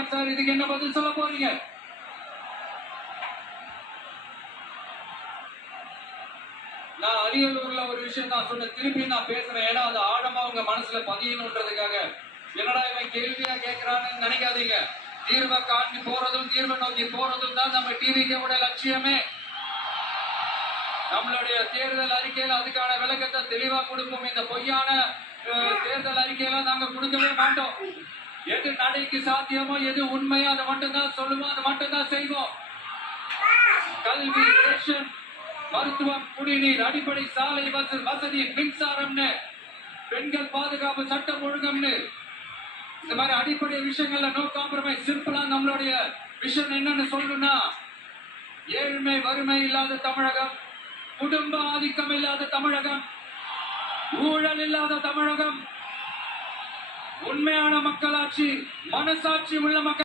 MGR sir இதுக்கு என்ன பதில் சொல்ல போறீங்க? நான் அரியலூர்ல ஒரு விஷயம் தான் சொன்ன, திருப்பி நான் பேசுறேன். ஏன்னா அது ஆழமா உங்க மனசுல பதியணுன்றதுக்காக. என்னடா இவன் கேள்வியா கேட்கிறான்னு நினைக்காதீங்க. தீர்வை காண்டி போறதும் தீர்வை நோக்கி போறதும் தான் நம்ம டிவிக்கோட லட்சியமே. நம்மளுடைய தேர்தல் அறிக்கையில அதுக்கான விளக்கத்தை தெளிவா கொடுப்போம். இந்த பொய்யான தேர்தல் அறிக்கையெல்லாம் நாங்க கொடுக்கவே மாட்டோம். எது நடைக்கு சாத்தியமோ, எது உண்மையோ அதை மட்டும் தான் சொல்லுவோம், அதை மட்டும் தான் செய்வோம். கல்வி, ரேஷன், மருத்துவம், குடிநீர், அடிப்படை சாலை வசதி, மின்சாரம்னு, பெண்கள் பாதுகாப்பு, சட்டம் ஒழுங்கம்னு, இந்த மாதிரி அடிப்படை விஷயங்கள்ல நோ காம்ப்ரமைஸ். சிம்பிளா நம்மளுடைய விஷன் என்னன்னு சொல்லணும்னா, ஏழ்மை வறுமை இல்லாத தமிழகம், குடும்ப ஆதிக்கம் இல்லாத தமிழகம், ஊழல் இல்லாத தமிழகம், உண்மையான மக்களாட்சி, மனசாட்சி உள்ள மக்கள்.